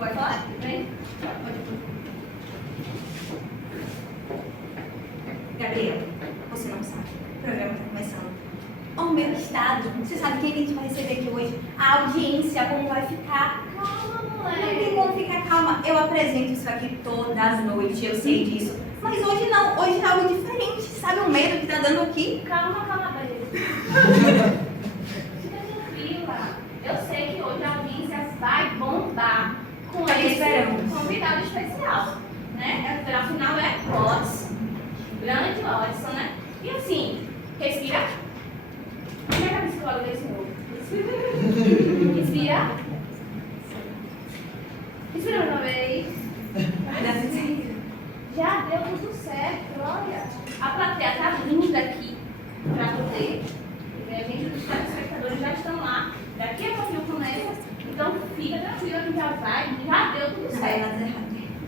Pode falar? Vem. Gabriela, você não sabe. O programa está começando. Oh, meu estado. Você sabe quem a gente vai receber aqui hoje? A audiência, como vai ficar? Calma, Não moleque. tem como ficar calma. Eu apresento isso aqui todas as noites, eu sei disso. Mas hoje não, hoje é algo diferente. Sabe o medo que tá dando aqui? Calma, Bela. Fica tranquila. Eu sei que hoje a audiência vai bombar com esse convidado especial, né? Afinal é Odson, grande Odson, né? E assim, respira. Como é a psicóloga desse novo? Respira. Respira mais uma vez. Já deu tudo certo, olha. A plateia tá linda aqui pra poder. A gente, os telespectadores já estão lá. Daqui a pouquinho começa. Então fica tranquila que já vai. Já deu tudo certo.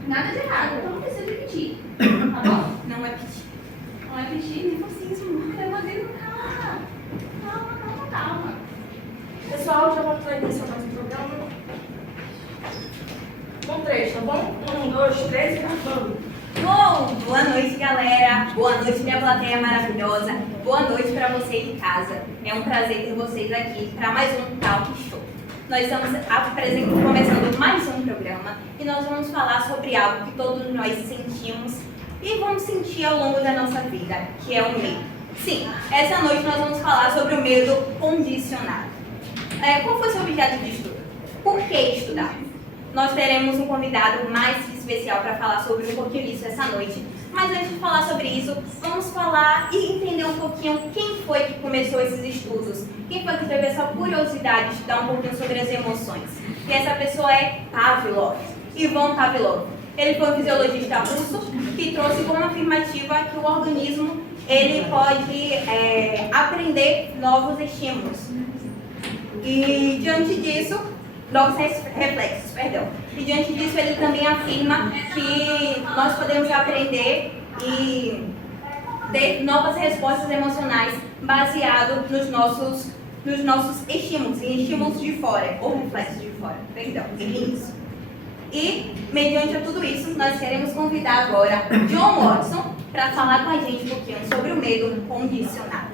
Nada de errado. Então não precisa repetir. Tá bom? Não é pedir. Não é pedir, nem fascismo. Calma. Pessoal, já vamos iniciar mais um programa. Com 3, tá bom? 1, 2, 3 e gravando. Bom, boa noite, galera. Boa noite, minha plateia maravilhosa. Boa noite para você de casa. É um prazer ter vocês aqui para mais um Talk Show. Nós estamos começando mais um programa e nós vamos falar sobre algo que todos nós sentimos e vamos sentir ao longo da nossa vida, que é o medo. Sim, essa noite nós vamos falar sobre o medo condicionado. Qual foi o seu objeto de estudo? Por que estudar? Nós teremos um convidado mais especial para falar sobre um pouquinho disso essa noite. Mas antes de falar sobre isso, vamos falar e entender um pouquinho quem foi que começou esses estudos. Quem foi que teve essa curiosidade de estudar um pouquinho sobre as emoções. E essa pessoa é Pavlov, Ivan Pavlov. Ele foi um fisiologista russo que trouxe como afirmativa que o organismo ele pode aprender novos estímulos. E diante disso, novos reflexos, perdão. E diante disso ele também afirma que nós podemos aprender e ter novas respostas emocionais baseado nos nossos estímulos, em estímulos de fora, ou reflexos de fora, perdão, isso. E, mediante a tudo isso, nós queremos convidar agora John Watson para falar com a gente um pouquinho sobre o medo condicionado.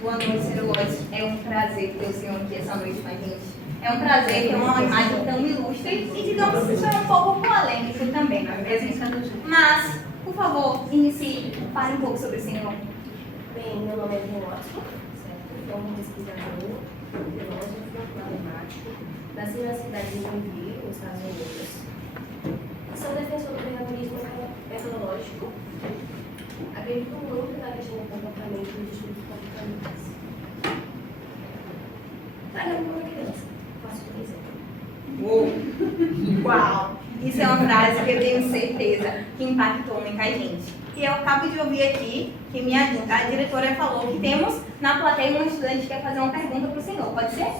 Boa noite, Sr. Watson. É um prazer ter o senhor aqui essa noite com a gente. É um prazer ter uma imagem tão ilustre e, digamos, isso é um pouco polêmico também, não é mesmo? Mas, por favor, inicie, fale um pouco sobre o senhor. Bem, meu nome é John Watson, certo? Sou um pesquisador, filósofo, matemático, nasci na cidade de Joinville, nos Estados Unidos. Sou defensor do behaviorismo metodológico. Acredito muito na questão do comportamento e dos estudos comportamentais. Trabalho como uma criança, faço tudo isso. Uau! Isso é uma frase que eu tenho certeza que impactou muita gente. E eu acabo de ouvir aqui que a diretora falou que temos na plateia um estudante que quer fazer uma pergunta para o senhor. Pode ser?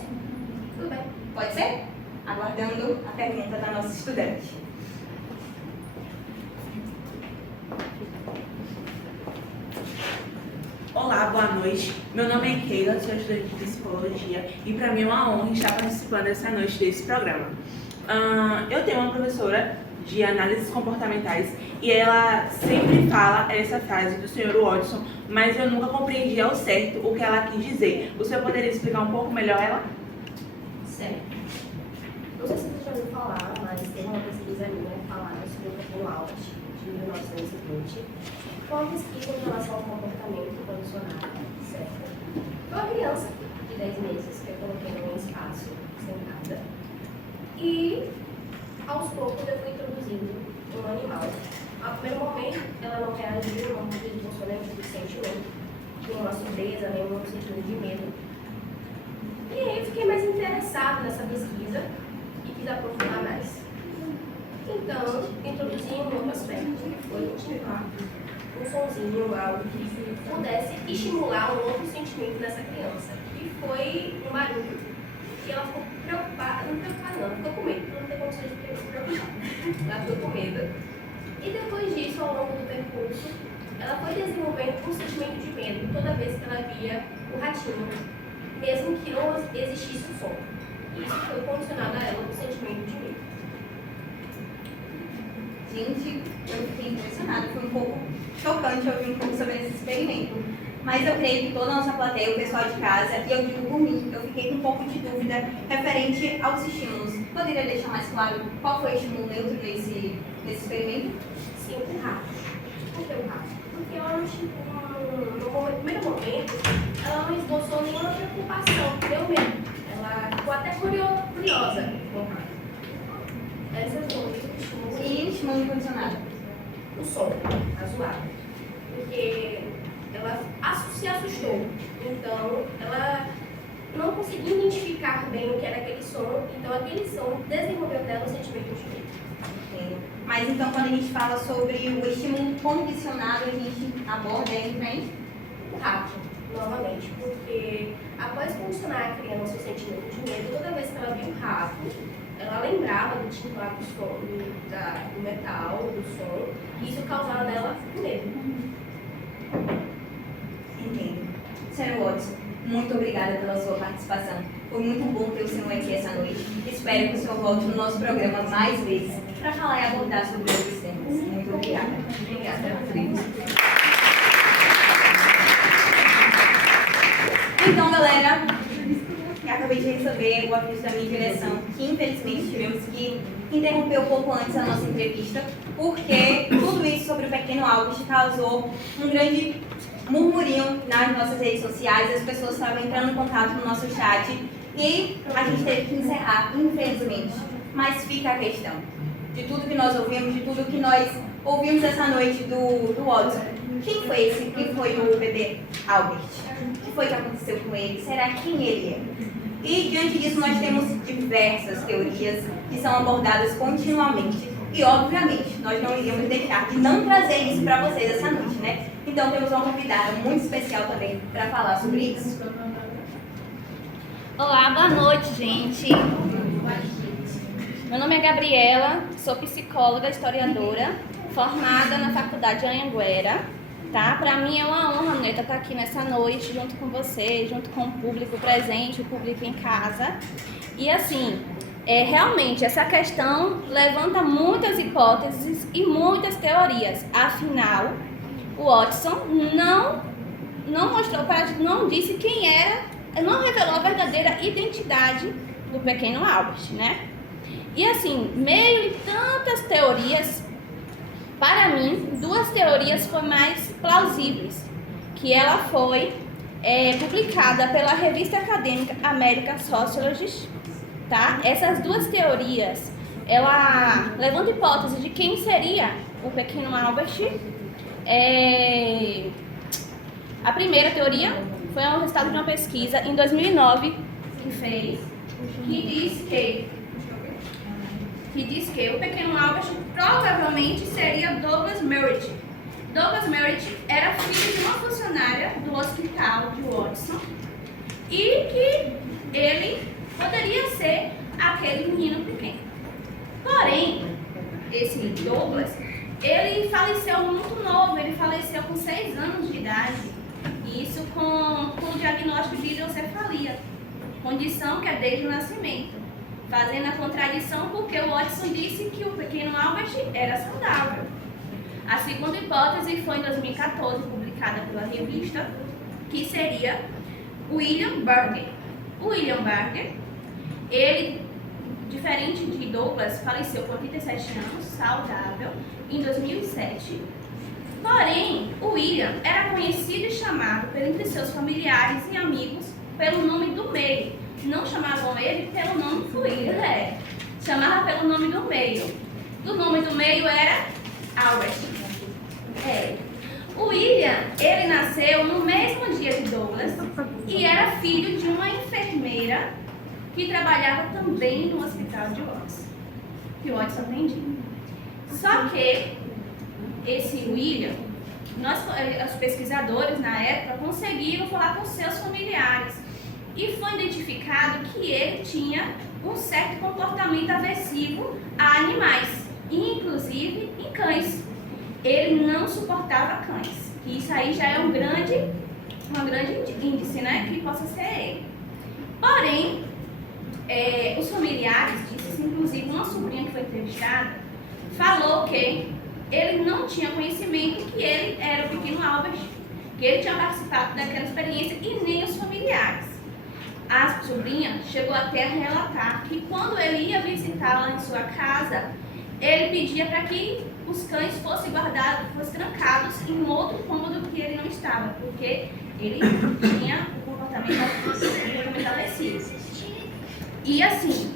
Tudo bem. Pode ser? Aguardando a pergunta da nossa estudante. Olá, boa noite. Meu nome é Keila, sou estudante de psicologia e para mim é uma honra estar participando essa noite desse programa. Eu tenho uma professora de análises comportamentais e ela sempre fala essa frase do Sr. Watson, mas eu nunca compreendi ao certo o que ela quis dizer. O senhor poderia explicar um pouco melhor ela? Certo. Não sei se você já ouviu falar, mas teve uma pesquisa minha falada sobre o burnout de 1920. Foi uma pesquisa em relação ao comportamento condicionado, certo? Foi uma criança de 10 meses que eu coloquei num espaço sentada e aos poucos eu fui introduzindo um animal. Ao primeiro momento ela não reagiu, não demonstrou nenhum tipo de sentimento, nenhuma surpresa, nenhum sentimento de medo. E aí eu fiquei mais interessada nessa pesquisa e quis aprofundar mais. Então, introduzi um outro aspecto, que foi continuar um sonzinho, algo que pudesse estimular um outro sentimento nessa criança. E foi um barulho. E ela ficou preocupada, não, ficou com medo, não tem condições de se preocupar. Ela ficou com medo. E depois disso, ao longo do percurso, ela foi desenvolvendo um sentimento de medo toda vez que ela via o ratinho, mesmo que não existisse o som. Isso foi condicionado a ela com o sentimento de medo. Gente, eu fiquei impressionada, foi um pouco chocante ouvir um pouco sobre esse experimento. Mas eu creio que toda a nossa plateia, o pessoal de casa, e eu digo por mim, eu fiquei com um pouco de dúvida referente aos estímulos. Poderia deixar mais claro qual foi o estímulo neutro nesse experimento? Sim, o rato. Por que o rato? Porque ela no primeiro momento, ela não esboçou nenhuma preocupação, deu medo. Ela ficou até curiosa com o rato. Essa foi o estímulo. E estímulo incondicionado? O som, a zoada. Porque ela se assustou. Então, ela não conseguia identificar bem o que era aquele som. Então, aquele som desenvolveu nela o sentimento de medo. Entendo. Mas então, quando a gente fala sobre o estímulo condicionado, a gente aborda ele, né? O rato, novamente. Porque após condicionar a criança o sentimento de medo, toda vez que ela viu o rato, ela lembrava do timbre do som, do metal, do som, e isso causava nela medo. Entendo. Senhor Watson, muito obrigada pela sua participação. Foi muito bom ter o senhor aqui essa noite. Espero que o senhor volte no nosso programa mais vezes para falar e abordar sobre outros temas. Muito obrigada. Obrigada. Então, galera, eu acabei de receber o aviso da minha direção que, infelizmente, tivemos que interromper um pouco antes a nossa entrevista, porque tudo isso sobre o pequeno Albert causou um grande murmurinho nas nossas redes sociais, as pessoas estavam entrando em contato no nosso chat e a gente teve que encerrar, infelizmente. Mas fica a questão de tudo que nós ouvimos, de tudo que nós ouvimos essa noite do Watson. Quem foi esse? Quem foi o bebê Albert? O que foi que aconteceu com ele? Será quem ele é? E diante disso nós temos diversas teorias que são abordadas continuamente. E obviamente nós não iríamos deixar de não trazer isso para vocês essa noite, né? Então temos uma convidada muito especial também para falar sobre isso. Olá, boa noite, gente. Meu nome é Gabriela, sou psicóloga, historiadora, formada na Faculdade Anhanguera. Tá? Para mim é uma honra, Neta, estar aqui nessa noite junto com vocês, junto com o público presente, o público em casa. E assim, realmente essa questão levanta muitas hipóteses e muitas teorias. Afinal, o Watson não mostrou não disse quem era, não revelou a verdadeira identidade do pequeno Albert, né? E assim, meio em tantas teorias, para mim, duas teorias foram mais plausíveis, que ela foi publicada pela revista acadêmica American Sociologist, tá? Essas duas teorias, ela levanta hipótese de quem seria o pequeno Albert. A primeira teoria foi o resultado de uma pesquisa em 2009 que diz que o pequeno Albert provavelmente seria Douglas Merritt. Douglas Merritt era filho de uma funcionária do hospital de Watson e que ele poderia ser aquele menino pequeno. Porém, esse Douglas, ele faleceu muito novo, ele faleceu com 6 anos de idade, e isso com o diagnóstico de hidrocefalia, condição que é desde o nascimento, fazendo a contradição porque o Watson disse que o pequeno Albert era saudável. A segunda hipótese foi em 2014, publicada pela revista, que seria William Burger. O William Burger, ele, diferente de Douglas, faleceu com 87 anos, saudável, em 2007. Porém, o William era conhecido e chamado entre seus familiares e amigos pelo nome do meio. Não chamavam ele pelo nome do William, chamava pelo nome do meio. O nome do meio era Albert. O William, ele nasceu no mesmo dia de Douglas e era filho de uma enfermeira que trabalhava também no hospital de Watson, que o Watson atendia. Só que esse William, os pesquisadores na época conseguiram falar com seus familiares e foi identificado que ele tinha um certo comportamento aversivo a animais, inclusive em cães. Ele não suportava cães. Que isso aí já é um grande índice, né? Que possa ser ele. Porém, os familiares, disse, inclusive uma sobrinha que foi entrevistada, falou que ele não tinha conhecimento que ele era o pequeno Albert, que ele tinha participado daquela experiência e nem os familiares. A sobrinha chegou até a relatar que quando ele ia visitá-la em sua casa, ele pedia para que os cães fossem guardados, fossem trancados em um outro cômodo que ele não estava, porque ele tinha o comportamento agressivo. E assim,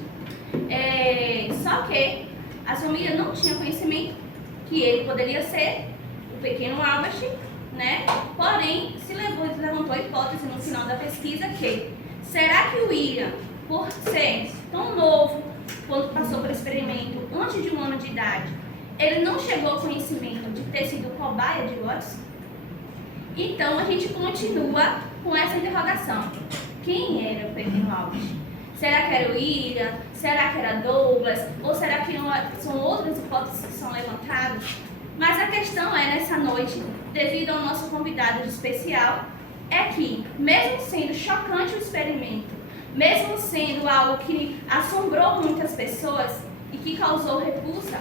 só que a família não tinha conhecimento que ele poderia ser o pequeno Albert, né? Porém, se levantou a hipótese no final da pesquisa que será que o William, por ser tão novo, quando passou por experimento antes de 1 ano de idade, ele não chegou ao conhecimento de ter sido cobaia de Watson? Então a gente continua com essa interrogação. Quem era o pequeno Albert? Será que era o William? Será que era Douglas? Ou será que são outras hipóteses que são levantadas? Mas a questão nessa noite, devido ao nosso convidado de especial, é que, mesmo sendo chocante o experimento, mesmo sendo algo que assombrou muitas pessoas e que causou repulsa,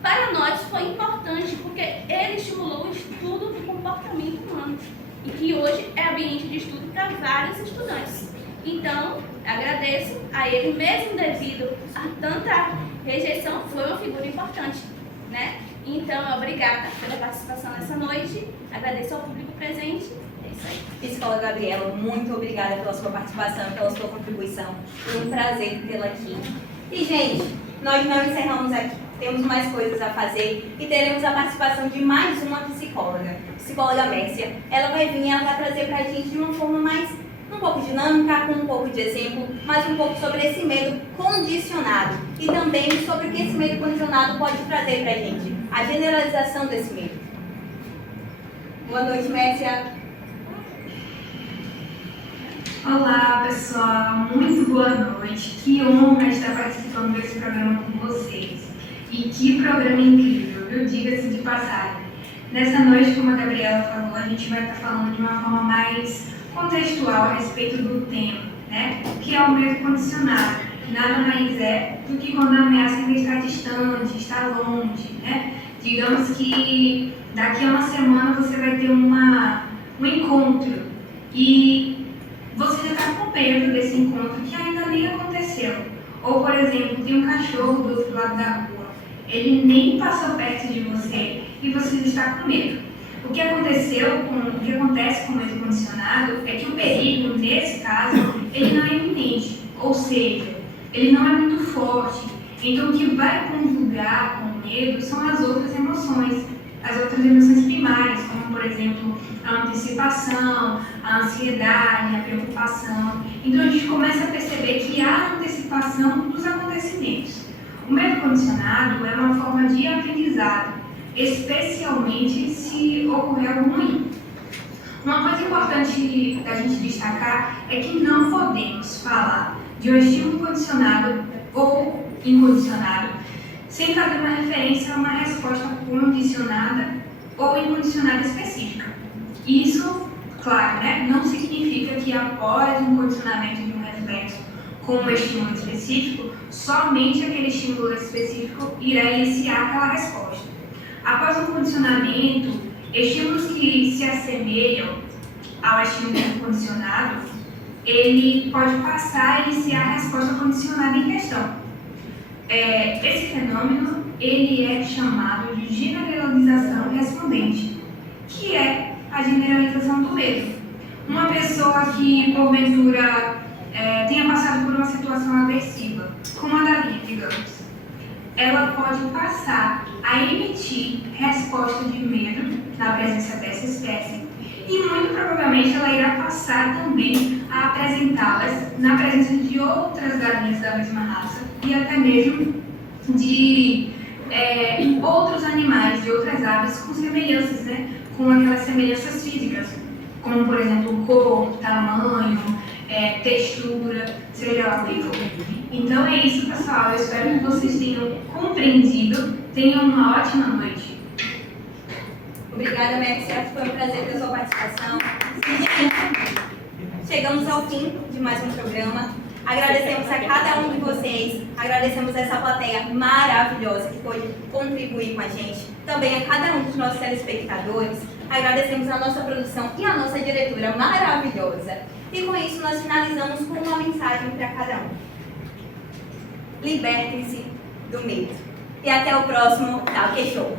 para nós foi importante porque ele estimulou o estudo do comportamento humano e que hoje é ambiente de estudo para vários estudantes. Então, agradeço a ele, mesmo devido a tanta rejeição, foi uma figura importante, né? Então, obrigada pela participação nessa noite, agradeço ao público presente, é isso aí. Psicóloga Gabriela, muito obrigada pela sua participação, pela sua contribuição, foi um prazer tê-la aqui. E, gente, nós não encerramos aqui, temos mais coisas a fazer e teremos a participação de mais uma psicóloga, psicóloga Mércia. Ela vai vir e ela vai trazer pra gente de uma forma mais um pouco dinâmica, com um pouco de exemplo, mas um pouco sobre esse medo condicionado e também sobre o que esse medo condicionado pode trazer pra gente, a generalização desse medo. Boa noite, Mércia. Olá, pessoal, muito boa noite. Que honra estar participando desse programa com vocês. E que programa incrível, viu? Diga-se de passagem. Nessa noite, como a Gabriela falou, a gente vai estar falando de uma forma mais contextual a respeito do tema, né? Que é o medo condicionado, que nada mais é do que quando a ameaça ainda está distante, está longe, né? Digamos que daqui a uma semana você vai ter um encontro e você já está com medo desse encontro que ainda nem aconteceu. Ou, por exemplo, tem um cachorro do outro lado da rua, ele nem passou perto de você e você já está com medo. O que acontece com o medo condicionado é que o perigo, nesse caso, ele não é iminente, ou seja, ele não é muito forte. Então, o que vai conjugar com o medo são as outras emoções primárias, como, por exemplo, a antecipação, a ansiedade, a preocupação. Então, a gente começa a perceber que há antecipação dos acontecimentos. O medo condicionado é uma forma de aprendizado, especialmente se ocorrer algo ruim. Uma coisa importante da gente destacar é que não podemos falar de um estímulo condicionado ou incondicionado sem fazer uma referência a uma resposta condicionada ou incondicionada específica. Isso, claro, né, não significa que após um condicionamento de um reflexo com um estímulo específico, somente aquele estímulo específico irá iniciar aquela resposta. Após um condicionamento, estímulos que se assemelham ao estímulo condicionado, ele pode passar a iniciar a resposta condicionada em questão. Esse fenômeno ele é chamado de generalização respondente, que é a generalização do medo. Uma pessoa que, porventura, tenha passado por uma situação agressiva, como a da Lia, digamos, ela pode passar a emitir resposta de medo na presença dessa espécie e muito provavelmente ela irá passar também a apresentá-las na presença de outras galinhas da mesma raça e até mesmo de outros animais, de outras aves com semelhanças, né? Com aquelas semelhanças físicas, como por exemplo cor, tamanho, textura, seja lá o que for. Então é isso, pessoal. Eu espero que vocês tenham compreendido. Tenham uma ótima noite. Obrigada, Mércia. Foi um prazer ter a sua participação. Chegamos ao fim de mais um programa. Agradecemos a cada um de vocês. Agradecemos essa plateia maravilhosa que pôde contribuir com a gente. Também a cada um dos nossos telespectadores. Agradecemos a nossa produção e a nossa diretora maravilhosa. E com isso nós finalizamos com uma mensagem para cada um. Libertem-se do medo. E até o próximo Talk Show.